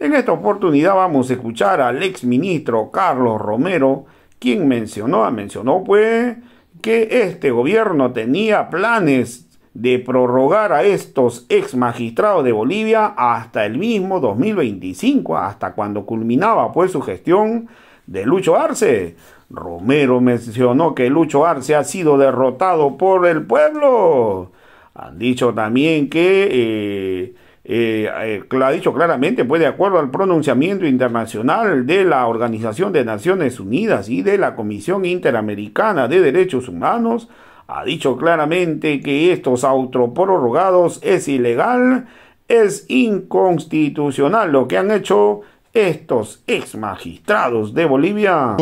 En esta oportunidad vamos a escuchar al exministro Carlos Romero, quien mencionó pues que este gobierno tenía planes de prorrogar a estos ex magistrados de Bolivia hasta el mismo 2025, hasta cuando culminaba pues su gestión de Lucho Arce. Romero mencionó que Lucho Arce ha sido derrotado por el pueblo. Han dicho también que ha dicho claramente, pues de acuerdo al pronunciamiento internacional de la Organización de Naciones Unidas y de la Comisión Interamericana de Derechos Humanos, ha dicho claramente que estos autoprorrogados es ilegal, es inconstitucional lo que han hecho estos ex magistrados de Bolivia.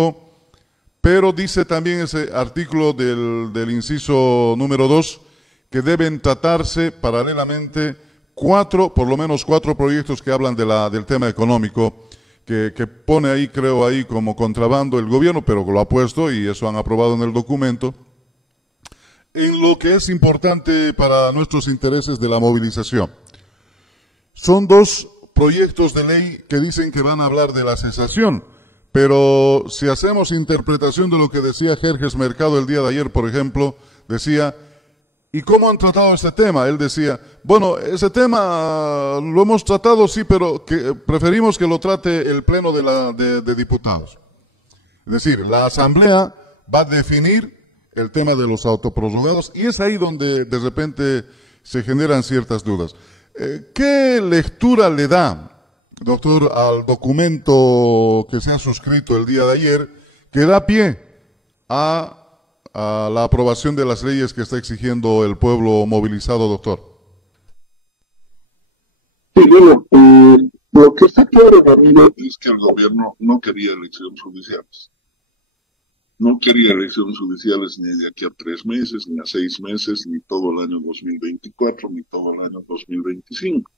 Pero dice también ese artículo del inciso número 2 que deben tratarse paralelamente por lo menos cuatro proyectos que hablan del tema económico, que pone ahí, creo, ahí como contrabando el gobierno, pero lo ha puesto y eso han aprobado en el documento, en lo que es importante para nuestros intereses de la movilización. Son dos proyectos de ley que dicen que van a hablar de la cesación, pero si hacemos interpretación de lo que decía Jerjes Mercado el día de ayer, por ejemplo, decía, ¿y cómo han tratado este tema? Él decía, bueno, ese tema lo hemos tratado, sí, pero preferimos que lo trate el Pleno de Diputados. Es decir, la Asamblea va a definir el tema de los autoprorrogados y es ahí donde de repente se generan ciertas dudas. ¿Qué lectura le da, doctor, al documento que se ha suscrito el día de ayer, que da pie a la aprobación de las leyes que está exigiendo el pueblo movilizado, doctor? Sí, bueno, lo que está claro, Ramiro, es que el gobierno no quería elecciones judiciales. No quería elecciones judiciales ni de aquí a 3 meses, ni a 6 meses, ni todo el año 2024, ni todo el año 2025.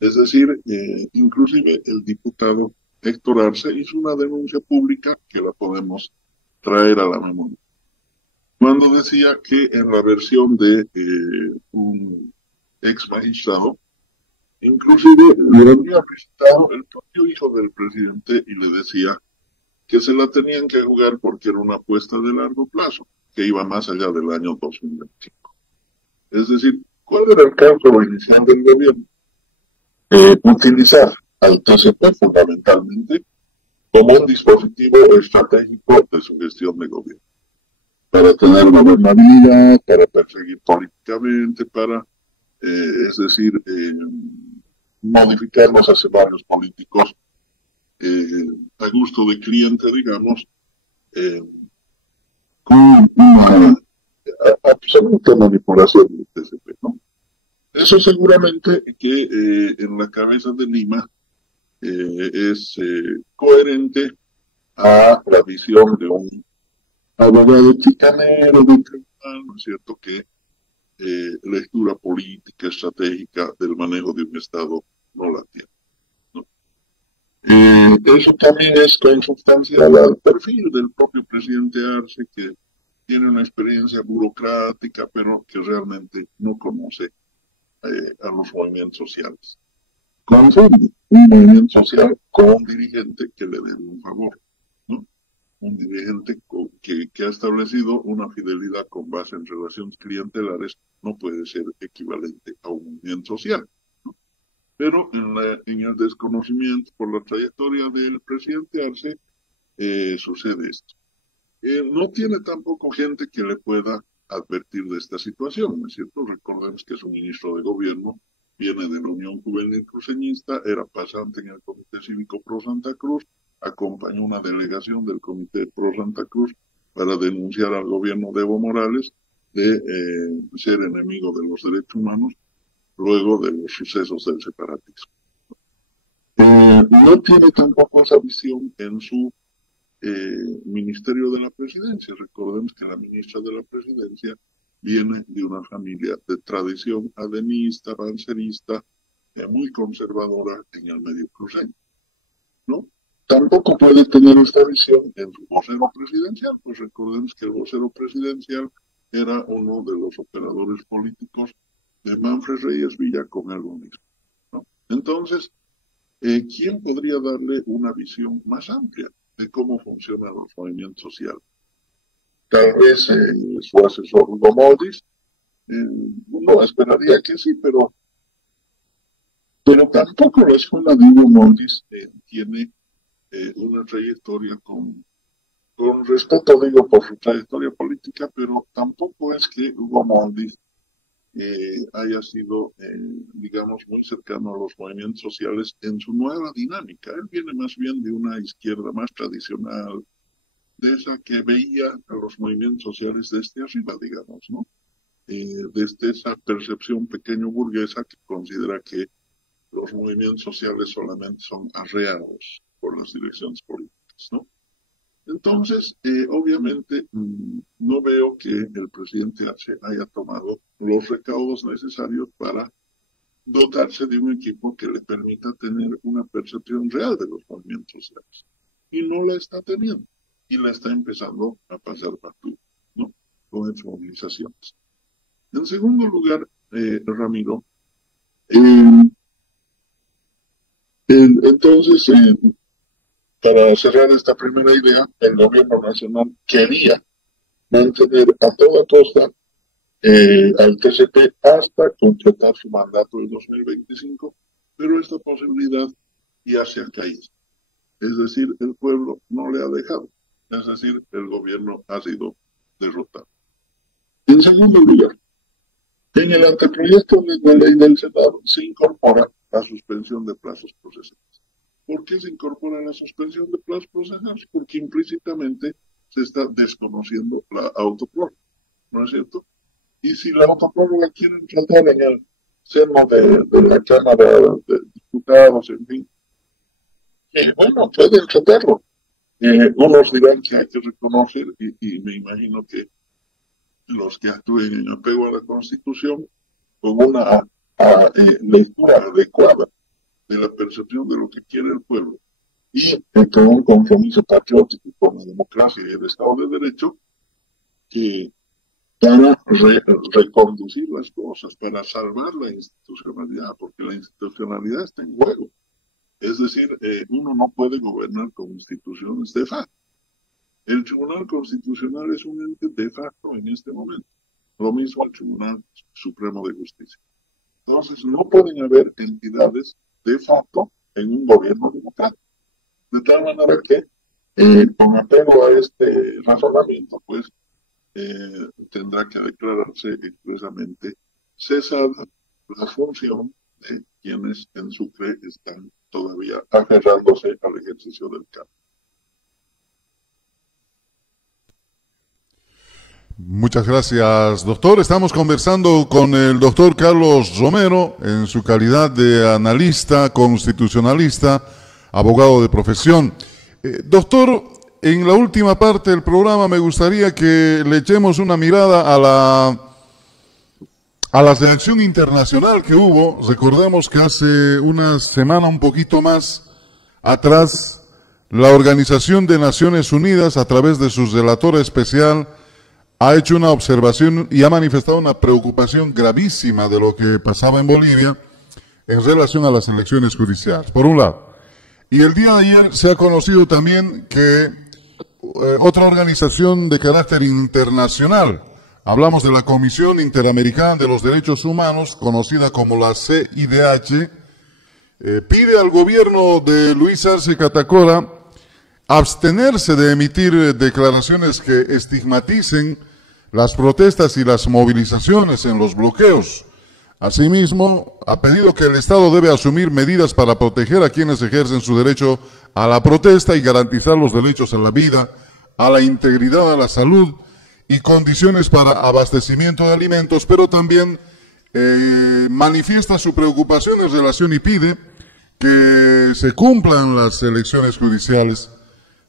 Es decir, inclusive el diputado Héctor Arce hizo una denuncia pública que la podemos traer a la memoria, cuando decía que en la versión de un ex magistrado, inclusive le había visitado el propio hijo del presidente y le decía que se la tenían que jugar porque era una apuesta de largo plazo, que iba más allá del año 2025. Es decir, ¿cuál era el cálculo inicial del gobierno? Utilizar al TCP fundamentalmente como un dispositivo estratégico de su gestión de gobierno, para tener gobernabilidad, para perseguir políticamente, es decir, modificar los escenarios políticos a gusto de cliente, digamos, eh, con una absoluta manipulación del TCP, ¿no? Eso seguramente que en la cabeza de Lima es coherente a la visión de un abogado chicanero de tribunal, ¿no es cierto?, que lectura política, estratégica del manejo de un Estado no la tiene, ¿no? Eso también es consubstancial al perfil del propio presidente Arce, que tiene una experiencia burocrática, pero que realmente no conoce a los movimientos sociales. Confunde un movimiento social con un dirigente que le debe un favor, ¿no? Un dirigente que ha establecido una fidelidad con base en relaciones clientelares no puede ser equivalente a un movimiento social, ¿no? Pero en el desconocimiento por la trayectoria del presidente Arce sucede esto. No tiene tampoco gente que le pueda advertir de esta situación, ¿no es cierto? Recordemos que es un ministro de gobierno, viene de la Unión Juvenil Cruceñista, era pasante en el Comité Cívico Pro Santa Cruz, acompañó una delegación del Comité Pro Santa Cruz para denunciar al gobierno de Evo Morales de ser enemigo de los derechos humanos luego de los sucesos del separatismo. No tiene tampoco esa visión en su Ministerio de la Presidencia. Recordemos que la ministra de la Presidencia viene de una familia de tradición adenista, rancerista, muy conservadora en el medio cruceño, ¿no? Tampoco puede tener esta visión en su vocero presidencial, pues recordemos que el vocero presidencial era uno de los operadores políticos de Manfred Reyes Villa con algo mismo, ¿no? Entonces, ¿quién podría darle una visión más amplia de cómo funcionan los movimientos sociales? Tal vez su asesor Hugo Moldis, uno esperaría que sí, pero tampoco la escuela de Hugo Moldis tiene una trayectoria con respeto, digo, por su trayectoria política, pero tampoco es que Hugo Moldis haya sido, digamos, muy cercano a los movimientos sociales en su nueva dinámica. Él viene más bien de una izquierda más tradicional, de esa que veía a los movimientos sociales desde arriba, digamos, ¿no? Desde esa percepción pequeño burguesa que considera que los movimientos sociales solamente son arreados por las direcciones políticas, ¿no? Entonces, obviamente, no veo que el presidente haya tomado los recaudos necesarios para dotarse de un equipo que le permita tener una percepción real de los movimientos sociales. Y no la está teniendo. Y la está empezando a pasar factura, ¿no? Con sus movilizaciones. En segundo lugar, Ramiro, entonces, para cerrar esta primera idea, el gobierno nacional quería mantener a toda costa al TCP hasta completar su mandato de 2025, pero esta posibilidad ya se ha caído. Es decir, el pueblo no le ha dejado. Es decir, el gobierno ha sido derrotado. En segundo lugar, en el anteproyecto de ley del Senado se incorpora la suspensión de plazos procesales. ¿Por qué se incorpora la suspensión de plazos procesales? Porque implícitamente se está desconociendo la autoprórroga, ¿no es cierto? Y si la autoprórroga quieren tratar en el seno de la Cámara de Diputados, en fin, bueno, pueden tratarlo. Unos dirán que hay que reconocer, y me imagino que los que actúen en apego a la Constitución, con una lectura adecuada de la percepción de lo que quiere el pueblo, y con un compromiso patriótico con la democracia y el Estado de Derecho, que para reconducir las cosas, para salvar la institucionalidad, porque la institucionalidad está en juego. Es decir, uno no puede gobernar con instituciones de facto. El Tribunal Constitucional es un ente de facto en este momento. Lo mismo el Tribunal Supremo de Justicia. Entonces, no pueden haber entidades de facto en un gobierno democrático. De tal manera que, con apego a este razonamiento, pues, tendrá que declararse expresamente cesada la función de quienes en Sucre están todavía aferrándose al ejercicio del cargo. Muchas gracias, doctor. Estamos conversando con el doctor Carlos Romero en su calidad de analista, constitucionalista, abogado de profesión. Doctor, en la última parte del programa me gustaría que le echemos una mirada a la reacción internacional que hubo. Recordemos que hace una semana, un poquito más atrás, la Organización de Naciones Unidas, a través de su relatora especial, ha hecho una observación y ha manifestado una preocupación gravísima de lo que pasaba en Bolivia en relación a las elecciones judiciales, por un lado. Y el día de ayer se ha conocido también que otra organización de carácter internacional, hablamos de la Comisión Interamericana de los Derechos Humanos, conocida como la CIDH, pide al gobierno de Luis Arce Catacora abstenerse de emitir declaraciones que estigmaticen las protestas y las movilizaciones en los bloqueos. Asimismo, ha pedido que el Estado debe asumir medidas para proteger a quienes ejercen su derecho a la protesta y garantizar los derechos a la vida, a la integridad, a la salud y condiciones para abastecimiento de alimentos, pero también manifiesta su preocupación en relación y pide que se cumplan las elecciones judiciales,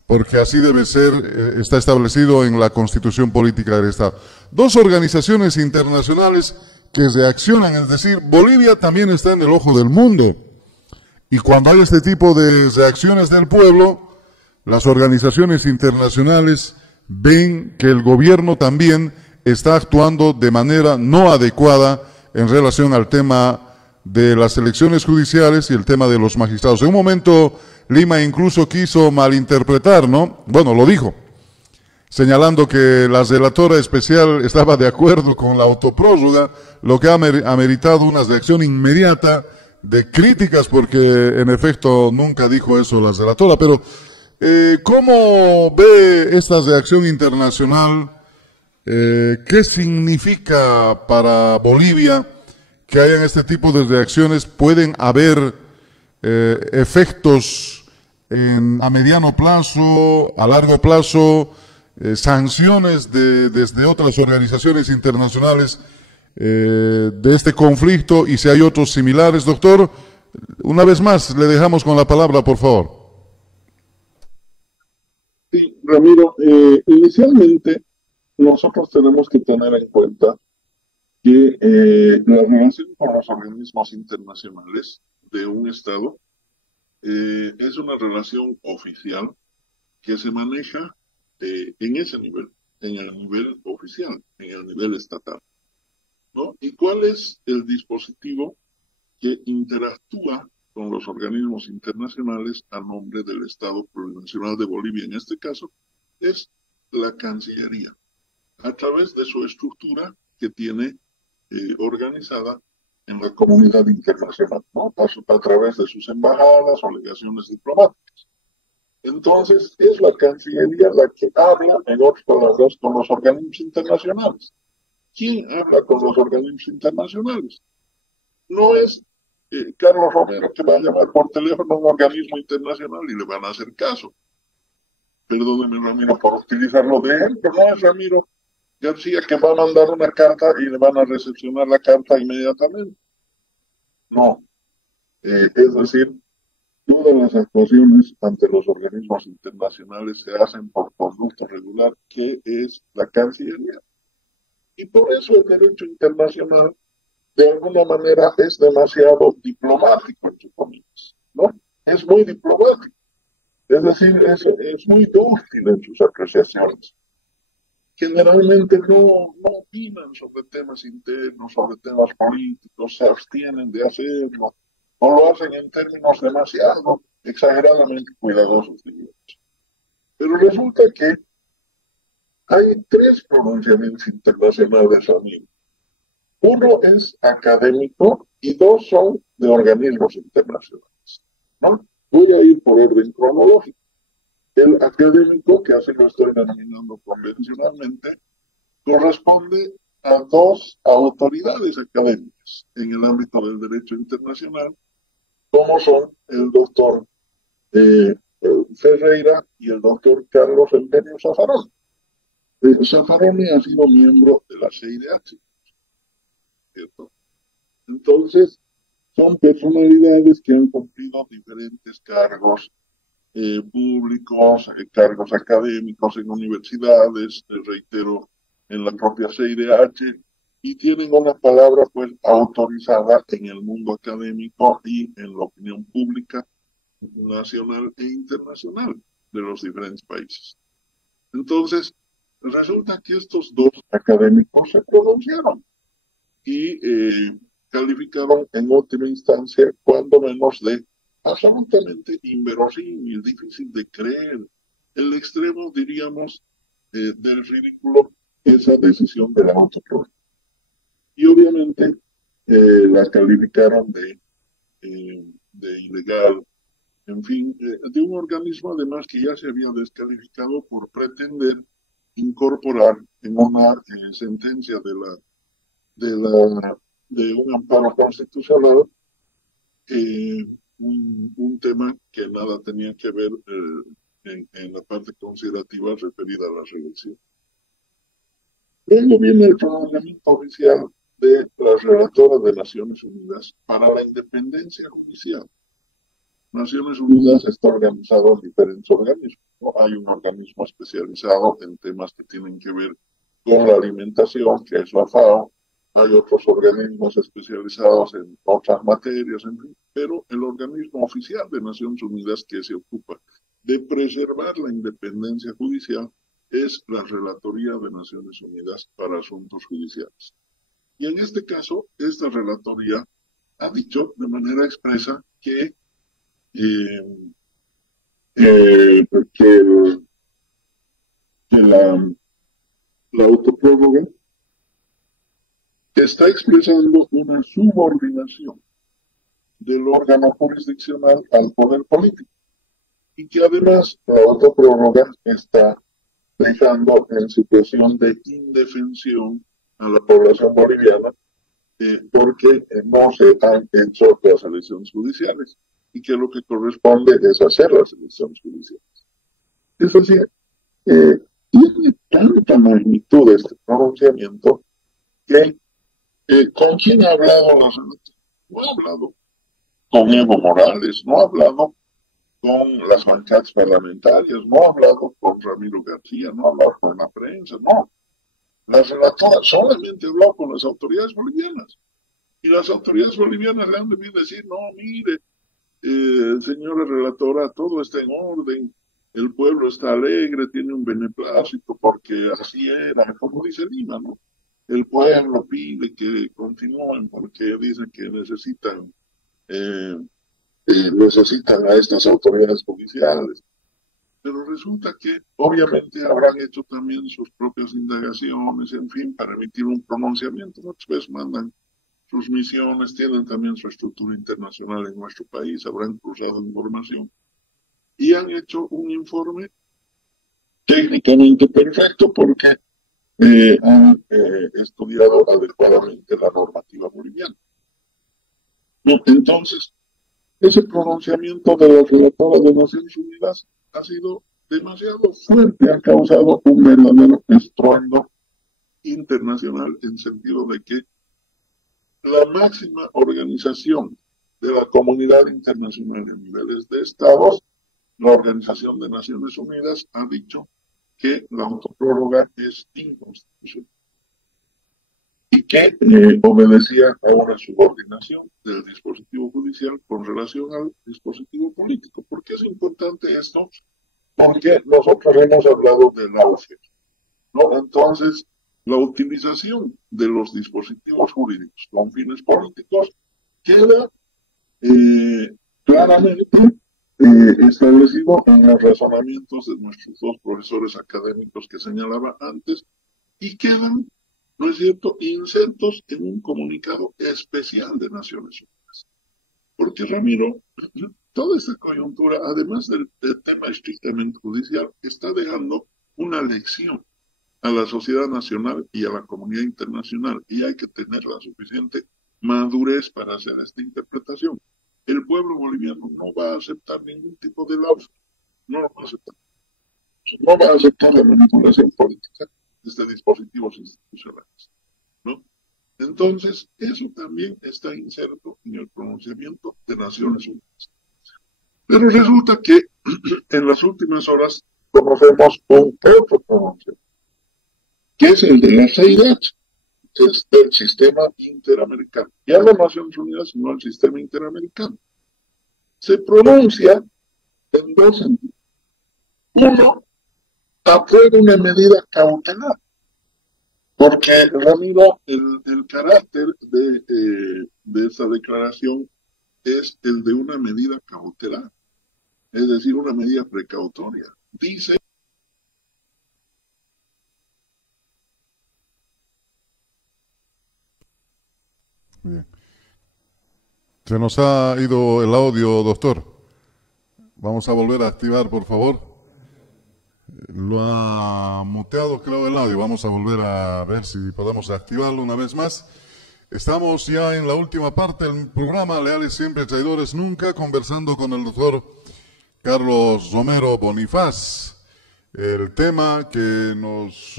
porque así debe ser, está establecido en la Constitución Política del Estado. Dos organizaciones internacionales que reaccionan, es decir, Bolivia también está en el ojo del mundo. Y cuando hay este tipo de reacciones del pueblo, las organizaciones internacionales ven que el gobierno también está actuando de manera no adecuada en relación al tema de las elecciones judiciales y el tema de los magistrados. En un momento Lima incluso quiso malinterpretar, ¿no? Bueno, lo dijo, señalando que la relatora especial estaba de acuerdo con la autoprórroga, lo que ha ameritado una reacción inmediata de críticas, porque en efecto nunca dijo eso la relatora. Pero, ¿cómo ve esta reacción internacional? ¿Qué significa para Bolivia que hayan este tipo de reacciones? ¿Pueden haber efectos a mediano plazo, a largo plazo, sanciones desde otras organizaciones internacionales de este conflicto? Y si hay otros similares, doctor, una vez más le dejamos con la palabra, por favor. Sí, Ramiro, inicialmente nosotros tenemos que tener en cuenta que la relación con los organismos internacionales de un Estado es una relación oficial que se maneja en ese nivel, en el nivel oficial, en el nivel estatal, ¿no? ¿Y cuál es el dispositivo que interactúa con los organismos internacionales a nombre del Estado Plurinacional de Bolivia? En este caso, es la Cancillería, a través de su estructura que tiene organizada en la comunidad internacional, ¿no? A través de sus embajadas o legaciones diplomáticas. Entonces, es la Cancillería la que habla, en otras palabras, con los organismos internacionales. ¿Quién habla con los organismos internacionales? No es Carlos Romero que va a llamar por teléfono a un organismo internacional y le van a hacer caso. Perdóneme, Ramiro, por utilizarlo de ejemplo. No es Ramiro García que va a mandar una carta y le van a recepcionar la carta inmediatamente. No. Es decir, todas las actuaciones ante los organismos internacionales se hacen por conducta regular, que es la Cancillería. Y por eso el derecho internacional, de alguna manera, es demasiado diplomático, entre comillas, ¿no? Es muy diplomático. Es decir, es muy dúctil en sus apreciaciones. Generalmente no opinan sobre temas internos, sobre temas políticos, se abstienen de hacerlo, o lo hacen en términos demasiado exageradamente cuidadosos, digamos. Pero resulta que hay tres pronunciamientos internacionales, amigos. Uno es académico y dos son de organismos internacionales, ¿no? Voy a ir por orden cronológico. El académico, que así lo estoy denominando convencionalmente, corresponde a dos autoridades académicas en el ámbito del derecho internacional, como son el doctor Ferreira y el doctor Carlos Empeño Zaffaroni. Zaffaroni ha sido miembro de la CIDH, ¿cierto? Entonces, son personalidades que han cumplido diferentes cargos públicos, cargos académicos en universidades, reitero, en la propia CIDH, y tienen una palabra pues autorizada en el mundo académico y en la opinión pública nacional e internacional de los diferentes países. Entonces, resulta que estos dos académicos se pronunciaron y calificaron en última instancia, cuando menos, de absolutamente inverosímil, difícil de creer, el extremo, diríamos, del ridículo, esa decisión de la autoprograma. Y obviamente la calificaron de ilegal, en fin, de un organismo además que ya se había descalificado por pretender incorporar en una sentencia de un amparo constitucional un tema que nada tenía que ver en la parte considerativa referida a la reelección. Luego viene el pronunciamiento oficial de la relatora de Naciones Unidas para la independencia judicial. Naciones Unidas está organizado en diferentes organismos, ¿no? Hay un organismo especializado en temas que tienen que ver con la alimentación, que es la FAO. Hay otros organismos especializados en otras materias, en fin, pero el organismo oficial de Naciones Unidas que se ocupa de preservar la independencia judicial es la Relatoría de Naciones Unidas para Asuntos Judiciales. Y en este caso, esta relatoría ha dicho de manera expresa que, que, que la autoprórroga está expresando una subordinación del órgano jurisdiccional al poder político y que además la autoprórroga está dejando en situación de indefensión a la población boliviana porque no se han hecho las elecciones judiciales y que lo que corresponde es hacer las elecciones judiciales. Es decir, tiene tanta magnitud este pronunciamiento que ¿con quién ha hablado la Renata? No ha hablado con Evo Morales, no ha hablado con las bancadas parlamentarias, no ha hablado con Ramiro García, no ha hablado con la prensa, no. La relatora solamente habló con las autoridades bolivianas. Y las autoridades bolivianas le han debido decir, no, mire, señora relatora, todo está en orden, el pueblo está alegre, tiene un beneplácito, porque así era, como dice Lima, ¿no? El pueblo pide que continúen porque dicen que necesitan a estas autoridades judiciales. Pero resulta que obviamente habrán hecho también sus propias indagaciones, en fin, para emitir un pronunciamiento. Muchas veces mandan sus misiones, tienen también su estructura internacional en nuestro país, habrán cruzado información y han hecho un informe técnicamente perfecto porque han estudiado adecuadamente la normativa boliviana. No, entonces, ese pronunciamiento de la relatora de Naciones Unidas ha sido demasiado fuerte, ha causado un verdadero estruendo internacional en sentido de que la máxima organización de la comunidad internacional en niveles de estados, la Organización de Naciones Unidas, ha dicho que la autoprórroga es inconstitucional y que obedecía a una subordinación del dispositivo judicial con relación al dispositivo político. ¿Por qué es importante esto? Porque nosotros hemos hablado del auge, ¿no? Entonces, la utilización de los dispositivos jurídicos con fines políticos queda claramente establecido en los razonamientos de nuestros dos profesores académicos que señalaba antes y quedan, ¿no es cierto?, insertos en un comunicado especial de Naciones Unidas. Porque, Ramiro, toda esta coyuntura, además del tema estrictamente judicial, está dejando una lección a la sociedad nacional y a la comunidad internacional, y hay que tener la suficiente madurez para hacer esta interpretación. El pueblo boliviano no va a aceptar ningún tipo de laudo, no lo va a aceptar. No va a aceptar la manipulación política de dispositivos institucionales, ¿no? Entonces, eso también está inserto en el pronunciamiento de Naciones Unidas. Pero resulta que en las últimas horas conocemos un otro pronunciamiento, que es el de la CIDH, que es el sistema interamericano. Ya no Naciones Unidas, sino el sistema interamericano. Se pronuncia en dos sentidos. Uno, aprueba una medida cautelar, porque, Ramiro, el carácter de esa declaración es el de una medida cautelar, es decir, una medida precautoria. Dice Bien. Se nos ha ido el audio, doctor. Vamos a volver a activar, por favor. Lo ha muteado, creo, el audio. Vamos a volver a ver si podemos activarlo una vez más. Estamos ya en la última parte del programa, Leales Siempre, Traidores Nunca, conversando con el doctor Carlos Romero Bonifaz. El tema que nos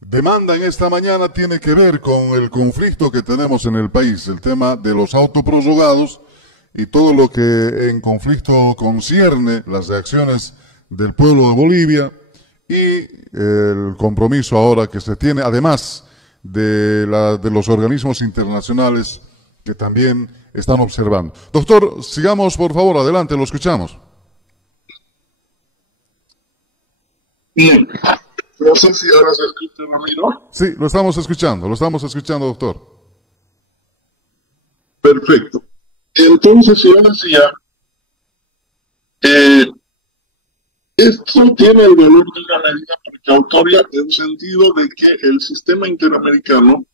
demanda en esta mañana tiene que ver con el conflicto que tenemos en el país, el tema de los autoprorrogados y todo lo que en conflicto concierne las reacciones del pueblo de Bolivia y el compromiso ahora que se tiene, además de los organismos internacionales que también están observando. Doctor, sigamos por favor, adelante, lo escuchamos. Bien. No sé si ahora se escucha, Ramiro. Sí, lo estamos escuchando, doctor. Perfecto. Entonces yo decía, esto tiene el valor de una medida precautoria en sentido de que el sistema interamericano,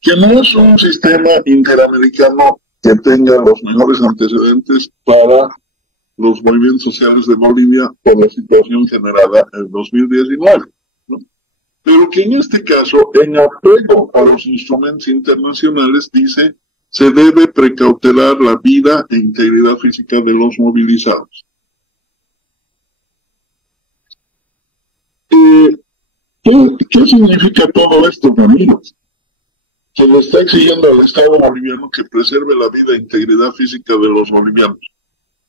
que no es un sistema interamericano que tenga los mejores antecedentes para los movimientos sociales de Bolivia por la situación generada en 2019, ¿no? Pero que en este caso, en apego a los instrumentos internacionales, dice, se debe precautelar la vida e integridad física de los movilizados. ¿Qué significa todo esto, amigos? Se le está exigiendo al Estado boliviano que preserve la vida e integridad física de los bolivianos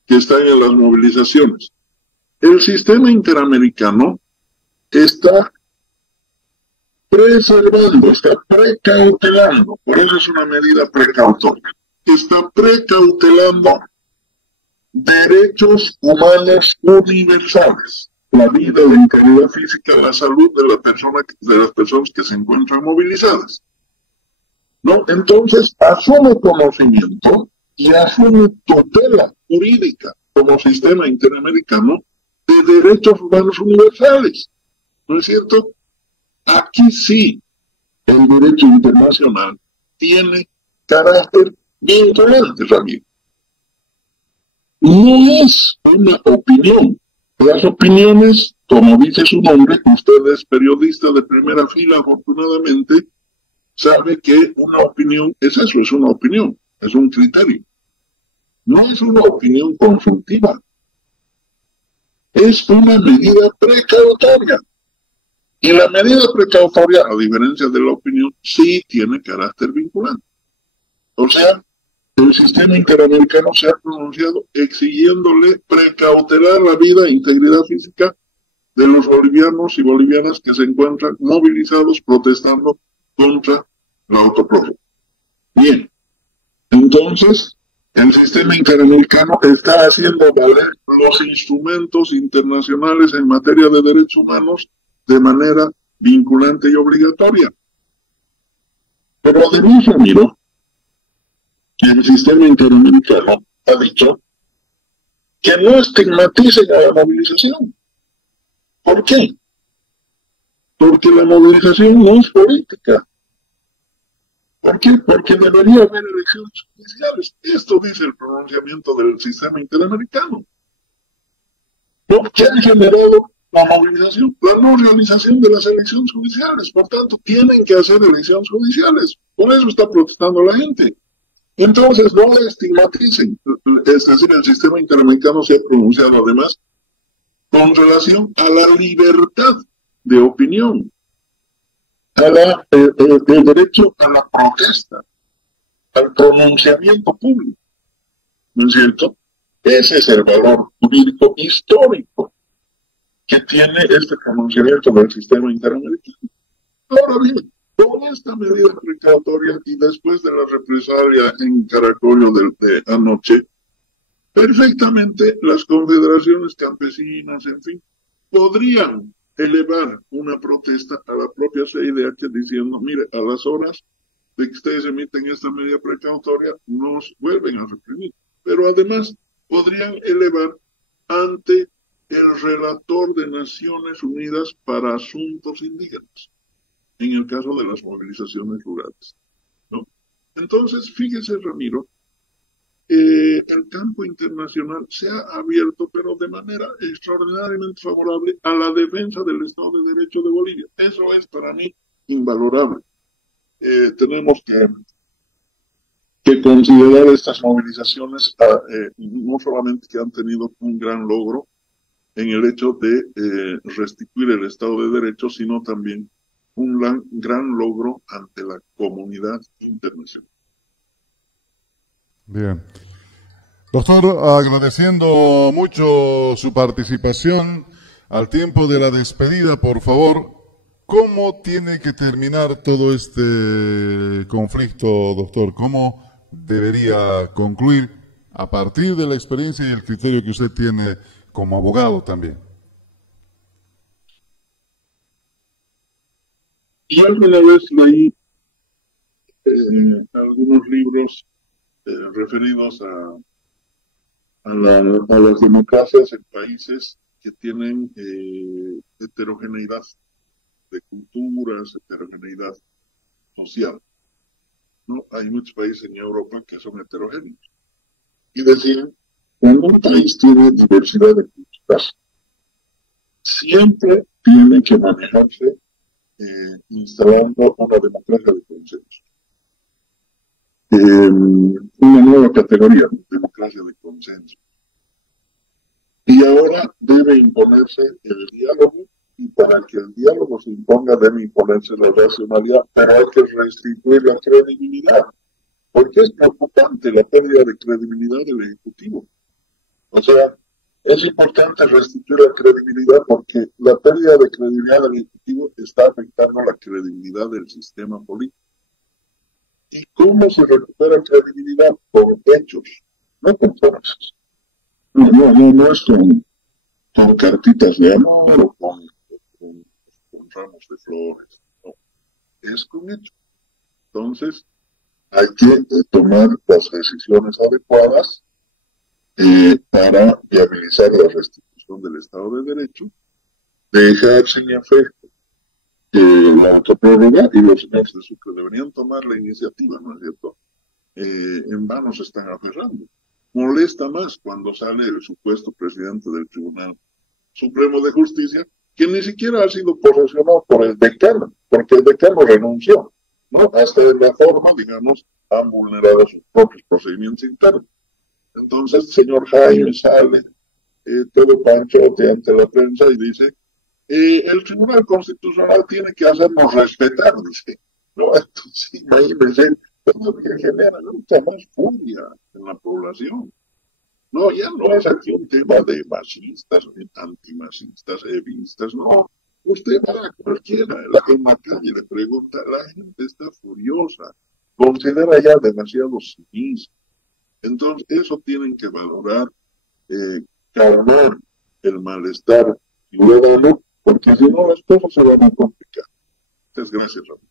que están en las movilizaciones. El sistema interamericano está preservando, está precautelando, por eso es una medida precautoria, está precautelando derechos humanos universales, la vida, la integridad física, la salud de las personas que se encuentran movilizadas, ¿no? Entonces asume conocimiento y asume tutela jurídica como sistema interamericano de derechos humanos universales, ¿no es cierto? Aquí sí, el derecho internacional tiene carácter vinculante, Ramiro. No es una opinión. Las opiniones, como dice su nombre, usted es periodista de primera fila, afortunadamente, sabe que una opinión es eso, es una opinión, es un criterio. No es una opinión consultiva. Es una medida precautoria. Y la medida precautoria, a diferencia de la opinión, sí tiene carácter vinculante. O sea, el sistema interamericano se ha pronunciado exigiéndole precautelar la vida e integridad física de los bolivianos y bolivianas que se encuentran movilizados protestando contra la autoprórroga. Bien, entonces el sistema interamericano está haciendo valer los instrumentos internacionales en materia de derechos humanos de manera vinculante y obligatoria. Pero además, Ramiro, el sistema interamericano ha dicho que no estigmaticen a la movilización. ¿Por qué? Porque la movilización no es política. ¿Por qué? Porque debería haber elecciones judiciales. Esto dice el pronunciamiento del sistema interamericano. ¿Por qué han generado la movilización? La no realización de las elecciones judiciales. Por tanto, tienen que hacer elecciones judiciales. Por eso está protestando la gente. Entonces, no le estigmaticen. Es decir, el sistema interamericano se ha pronunciado además con relación a la libertad de opinión, el derecho a la protesta, al pronunciamiento público. ¿No es cierto? Ese es el valor jurídico histórico que tiene este pronunciamiento del sistema interamericano. Ahora bien, con esta medida precautoria y después de la represalia en Caracollo de anoche, perfectamente las confederaciones campesinas, en fin, podrían elevar una protesta a la propia CIDH diciendo, mire, a las horas de que ustedes emiten esta medida precautoria, nos vuelven a reprimir. Pero además podrían elevar ante el relator de Naciones Unidas para Asuntos Indígenas, en el caso de las movilizaciones rurales, ¿no? Entonces, fíjese, Ramiro, el campo internacional se ha abierto, pero de manera extraordinariamente favorable a la defensa del Estado de Derecho de Bolivia. Eso es para mí invalorable. Tenemos que considerar estas movilizaciones, no solamente que han tenido un gran logro en el hecho de restituir el Estado de Derecho, sino también un gran logro ante la comunidad internacional. Bien. Doctor, agradeciendo mucho su participación. Al tiempo de la despedida, por favor, ¿cómo tiene que terminar todo este conflicto, doctor? ¿Cómo debería concluir a partir de la experiencia y el criterio que usted tiene como abogado también? Y alguna vez leí algunos libros referidos a las democracias en países que tienen heterogeneidad de culturas, heterogeneidad social. ¿No? Hay muchos países en Europa que son heterogéneos. Y decir, cuando un país tiene diversidad de culturas, siempre tiene que manejarse instalando una democracia de consenso. Una nueva categoría, democracia de consenso. Y ahora debe imponerse el diálogo, y para que el diálogo se imponga debe imponerse la racionalidad, pero hay que restituir la credibilidad, porque es preocupante la pérdida de credibilidad del Ejecutivo. O sea, es importante restituir la credibilidad porque la pérdida de credibilidad del Ejecutivo está afectando la credibilidad del sistema político. ¿Y cómo se recupera credibilidad? Con hechos, no con frases. No es con cartitas de amor o con ramos de flores. No, es con hechos. Entonces, hay que tomar las decisiones adecuadas para viabilizar la restitución del Estado de Derecho, dejar sin efecto la autoprórroga, y los señores de Sucre deberían tomar la iniciativa, ¿no es cierto? En vano se están aferrando. Molesta más cuando sale el supuesto presidente del Tribunal Supremo de Justicia, que ni siquiera ha sido posesionado por el decano, porque el decano renunció, ¿no? Hasta en la forma, digamos, han vulnerado sus propios procedimientos internos. Entonces el señor Jaime sale todo panchote ante la prensa y dice, el Tribunal Constitucional tiene que hacernos respetar, dice. No, entonces imagínense, lo que genera mucha más furia en la población. No, ya no es aquí un tema de masistas, antimasistas, evistas, no. Usted va a cualquiera en la calle le pregunta, la gente está furiosa, considera ya demasiado cinismo. Entonces, eso tienen que valorar, calmar el malestar ciudadano, porque si no las cosas se van a complicar. Muchas gracias, Ramón.